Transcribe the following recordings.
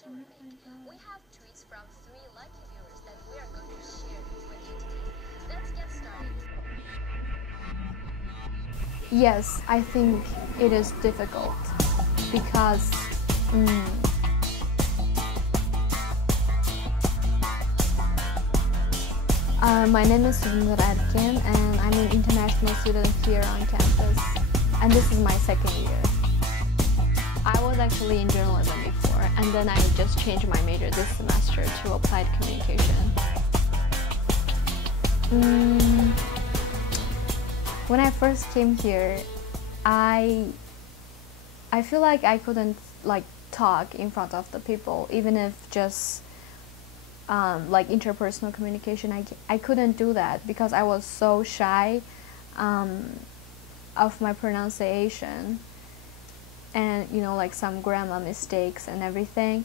question. We have tweets from 3 lucky viewers that we are going to share with you today. Let's get started. Yes, I think it is difficult because my name is Subinuer and I'm an international student here on campus, and this is my second year. I was actually in journalism before, and then I just changed my major this semester to applied communication. When I first came here, I feel like I couldn't talk in front of the people, even if just like interpersonal communication. I couldn't do that because I was so shy of my pronunciation and like some grammar mistakes and everything.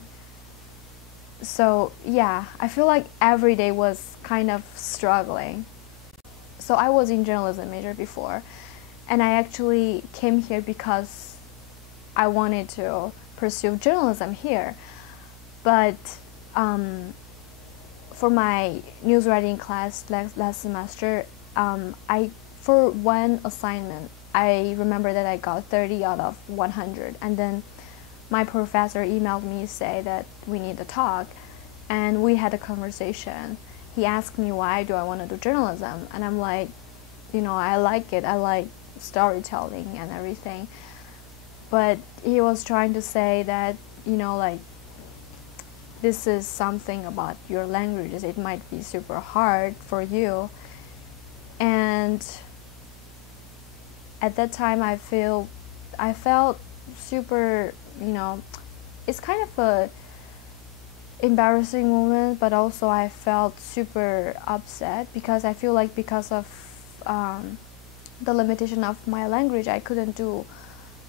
So yeah, I feel like every day was kind of struggling. So I was in journalism major before, and I actually came here because I wanted to pursue journalism here. But for my news writing class last semester, for one assignment, I remember that I got 30 out of 100, and then my professor emailed me say that we need to talk, and we had a conversation. He asked me why do I want to do journalism, and I'm like, I like it. I like storytelling and everything. But he was trying to say that, like, this is something about your languages. It might be super hard for you. And at that time, I felt super, it's kind of a embarrassing moment, but also I felt super upset because I feel like because of the limitation of my language, I couldn't do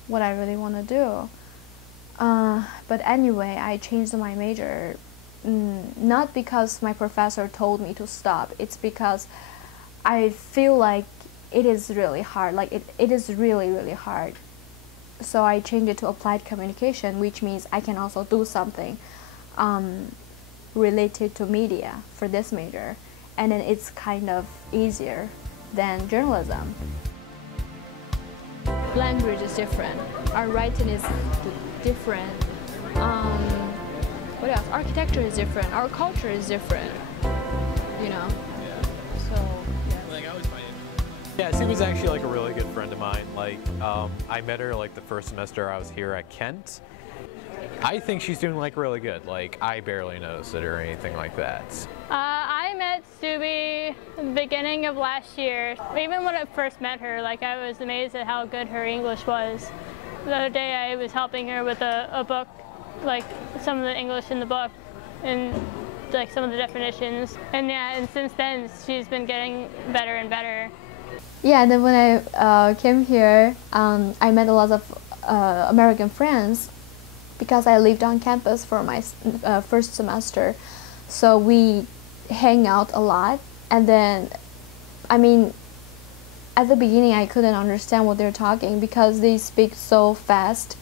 what I really want to do. But anyway, I changed my major, not because my professor told me to stop. It's because I feel like it is really hard. Like it is really, really hard. So I changed it to applied communication, which means I can also do something related to media for this major, and then it's kind of easier than journalism. Language is different. Our writing is different. What else? Architecture is different. Our culture is different. So yeah, Subi's actually like a really good friend of mine. Like, I met her like the first semester I was here at Kent. I think she's doing like really good. Like, I barely noticed it or anything like that. I met Subi at the beginning of last year. Even when I first met her, like, I was amazed at how good her English was. The other day I was helping her with a book, like some of the English in the book and like some of the definitions. And yeah, and since then she's been getting better and better. yeah, and then when I came here, I met a lot of American friends because I lived on campus for my first semester. So we hang out a lot, and then, I mean, at the beginning I couldn't understand what they're talking because they speak so fast,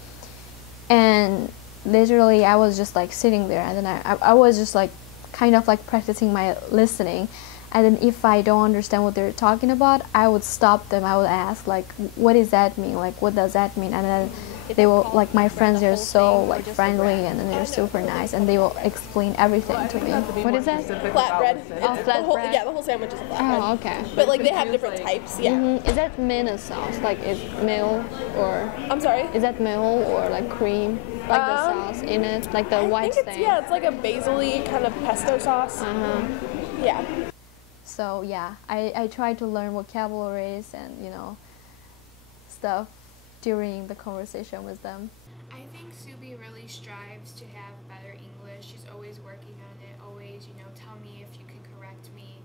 and literally I was just like sitting there, and then I was just like kind of like practicing my listening, and then if I don't understand what they're talking about, I would stop them. I would ask like, what does that mean? Like, what does that mean? And then they will, like, my friends, they're so like friendly, and then they're super nice, and they will explain everything to me. What is that? Flatbread. Oh, flatbread. Yeah, the whole sandwich is a flatbread. Oh, okay. But like they have different types. Yeah. Is that mayonnaise sauce? Like, is milk or? I'm sorry. Is that milk or like cream? Like the sauce in it, like the white I think it's, thing. yeah, it's like a basil-y kind of pesto sauce. Yeah. So yeah, I try to learn vocabularies and stuff during the conversation with them. I think Subi really strives to have better English. She's always working on it, always, tell me if you can correct me.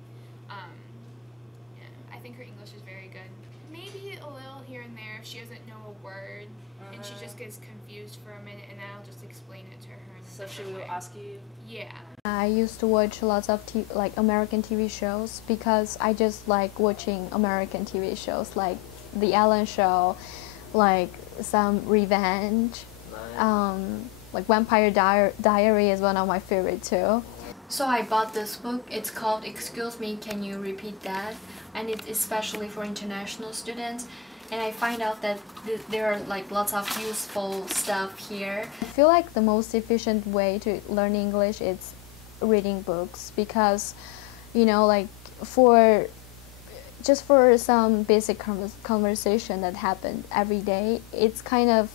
Yeah, I think her English is very good. Maybe a little here and there if she doesn't know a word and she just gets confused for a minute, and then I'll just explain it to her. So she will ask you? Yeah. I used to watch lots of like American TV shows because I just like watching American TV shows like The Ellen Show, like some Revenge, Like Vampire Diary is one of my favorite too. So I bought this book. It's called Excuse Me, Can You Repeat That? And it's especially for international students. And I find out that there are like lots of useful stuff here. I feel like the most efficient way to learn English is reading books, because, you know, like for some basic conversation that happened every day, it's kind of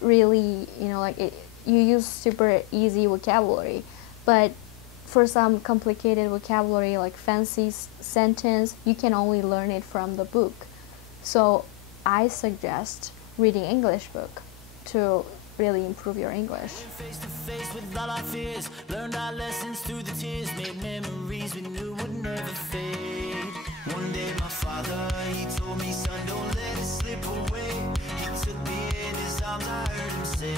really, you know, like you use super easy vocabulary. But for some complicated vocabulary, like fancy sentence, you can only learn it from the book. So I suggest reading English book to really improve your English. Face to face with all our fears, learned our lessons through the tears, made memories we knew would never fade. One day my father, he told me, son, don't let it slip away. He took me in his arms, I heard him say,